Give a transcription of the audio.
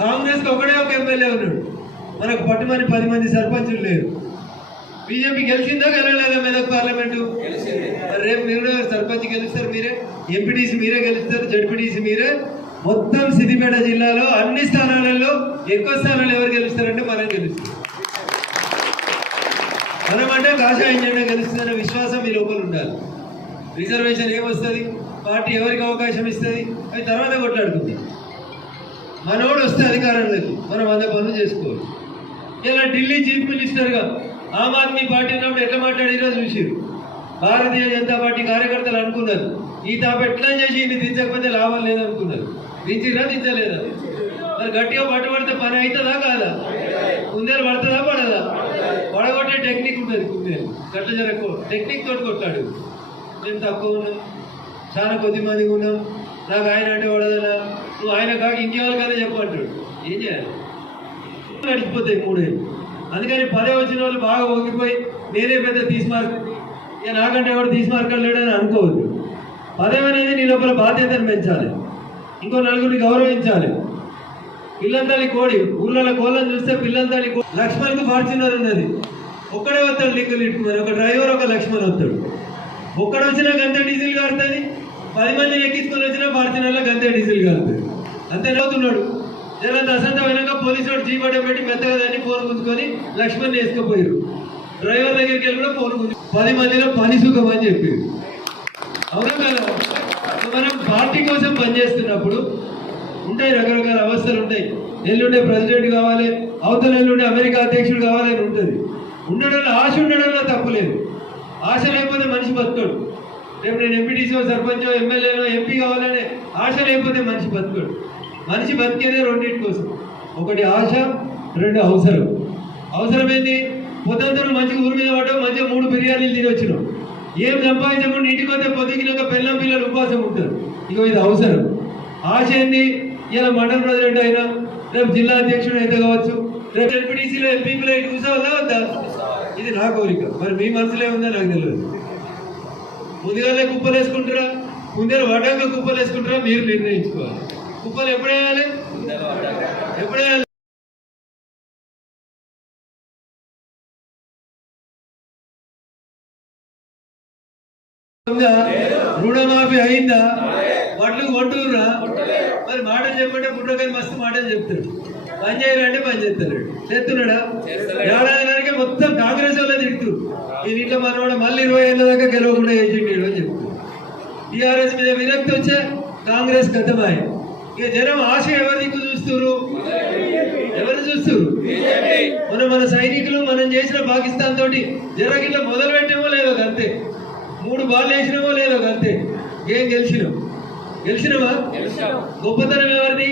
కాంగ్రెస్ ఒకడే ఒక ఎమ్మెల్యే ఉన్నాడు, మనకు పట్టుమని 10 మంది సర్పంచులు లేరు. బీజేపీ గెలిచిందా గెలవలేదా మెదక్ పార్లమెంటు? రేపు మీరు సర్పంచ్ గెలుస్తారు మీరే, ఎంపీటీసీ మీరే గెలుస్తారు, జడ్పీటీసీ మీరే. మొత్తం సిద్దిపేట జిల్లాలో అన్ని స్థానాలలో ఎక్కువ స్థానాలు ఎవరు గెలుస్తారంటే మనం గెలుస్తాం. మనమంటే కాషాయం జెండా గెలుస్తుందనే విశ్వాసం మీ లోపల ఉండాలి. రిజర్వేషన్ ఏమొస్తుంది, పార్టీ ఎవరికి అవకాశం ఇస్తుంది, అవి తర్వాత కొట్లాడుకుంటాం. మనోడు వస్తే అధికారంలోకి మనం 100 పనులు చేసుకోవాలి. ఇలా ఢిల్లీ చీఫ్ మినిస్టర్గా ఆమ్ ఆద్మీ పార్టీ ఉన్నప్పుడు ఎట్లా మాట్లాడిరో చూసిరు. భారతీయ జనతా పార్టీ కార్యకర్తలు అనుకున్నారు ఈ తాప ఎట్లా చేసి ఇన్ని దించకపోతే లాభం లేదనుకున్నారు. దించిరా దించలేదా? మరి గట్టిగా పట్టుబడితే పని అవుతుందా కాదా? కుందేలు పడుతుందా పడదా? పడగొట్టే టెక్నిక్ ఉంటుంది. కుందేలు గట్ల జరకు టెక్నిక్ తోటి కొట్టాడు. మేము తక్కువ ఉన్నాం, చాలా కొద్ది మందికి ఉన్నాం, నాకు ఆయన అంటే పడదనా, నువ్వు ఆయన కాక ఇంకెవరికైనా చెప్పంటాడు. ఏం చేయాలి? గడిచిపోతాయి 3 ఏళ్ళు. అందుకని 10 వచ్చిన వాళ్ళు బాగా ఓగిపోయి నేనే పెద్ద తీసుమార్క్, ఇక నాకంటే ఎవరు తీసుమార్కలు లేడని అనుకోవద్దు. 10 అనేది నీ లోపల బాధ్యతను పెంచాలి, ఇంకో నలుగురిని గౌరవించాలి. పిల్లంతల్లి కోడి, ఊళ్ళలో కోళ్ళని చూస్తే పిల్లంతల్లి కోడి. లక్ష్మణ్కు ఫార్చునర్ ఉన్నది, ఒక్కడే వస్తాడు లింకులు ఇట్టుకుని, ఒక డ్రైవర్ ఒక లక్ష్మణ్ వస్తాడు. ఒక్కడ వచ్చినా గంతే డీజిల్ కాడుతుంది, 10 మందిని ఎక్కించుకొని వచ్చినా ఫార్చునర్లో గంతే డీజిల్ కాడుతుంది. అంతే అవుతున్నాడు. జనంత అసంత వెనక పోలీసు వాడు జీబడ్డ పెట్టి మెత్తగా దాన్ని ఫోన్ గుంజుకొని లక్ష్మణ్ వేసుకుపోయారు. డ్రైవర్ దగ్గరికి వెళ్ళి కూడా ఫోన్ గుంజు 10 మందిలో పని సుఖం అని చెప్పి. అవునా కదా? మనం పార్టీ కోసం పనిచేస్తున్నప్పుడు ఉంటాయి రకరకాల అవస్థలు ఉంటాయి. ఎల్లుండే ప్రెసిడెంట్ కావాలి, అవతల ఎల్లుండే అమెరికా అధ్యక్షుడు కావాలని ఉంటుంది. ఉండడంలో ఆశ ఉండడంలో తప్పులేదు. ఆశ లేకపోతే మనిషి బతుకోడు. రేపు నేను ఎంపీటీసీఓ, సర్పంచో, ఎమ్మెల్యేనో, ఎంపీ కావాలనే ఆశ లేకపోతే మనిషి బతుకోడు. మనిషి బతికేదే రెండింటి కోసం, ఒకటి ఆశ, 2 అవసరం. అవసరమైంది పొద్దుంతలు మంచిగా ఊరి మీద పడ్డావు, మంచిగా 3 బిర్యానీలు తినొచ్చినావు, ఏం సంపాదించకుండా ఇంటికి వస్తే పొద్దుకినాక పెళ్ళం పిల్లలు ఉపవాసం ఉంటారు. ఇగో ఇది అవసరం. ఆశ ఏంది? ఇలా మండల ప్రెసిడెంట్ అయినా, రేపు జిల్లా అధ్యక్షుడు అయితే కావచ్చు, రేపు ఎంపీటీసీలో ఎంపీపీలో కూర్చోవద్దా వద్దా? ఇది నా కోరిక. మరి మీ మనసులో ఏముందో నాకు తెలియదు. ముందుగానే కుప్పలు వేసుకుంటారా, ముందే వడ్డాక కుప్పలు వేసుకుంటారా, మీరు నిర్ణయించుకోవాలి. కుప్పలు ఎప్పుడు వేయాలి, ఎప్పుడు వేయాలి? రుణమాఫీ అయిందా? వడ్లు కొంటుర్రా? మరి మాటలు చెప్పంటే పుట్టకాయలు మస్తు మాటలు చెప్తాడు. పని చేయాలంటే పని చేస్తాడు, చేస్తున్నాడా? ఏడాది గారికి మొత్తం కాంగ్రెస్ వల్ల తిడుతూ ఈ ఇంట్లో మనవాడు మళ్ళీ 20 ఏళ్ళ దాకా గెలవకుండా చేసిండు అని చెప్తాడు. టీఆర్ఎస్ మీద విరక్తి వచ్చే కాంగ్రెస్ గతమాయ. ఇక జనం ఆశ ఎవరి దిక్కు చూస్తున్నారు? ఎవరు చూస్తున్నారు? మన సైనికులు మనం చేసిన పాకిస్తాన్ తోటి జరగిట్లా మొదలు పెట్టామో లేదో అంతే, 3 బాల్ వేసినామో లేదో అంతే, గేమ్ గెలిచినామా? గొప్పతనం ఎవరిది?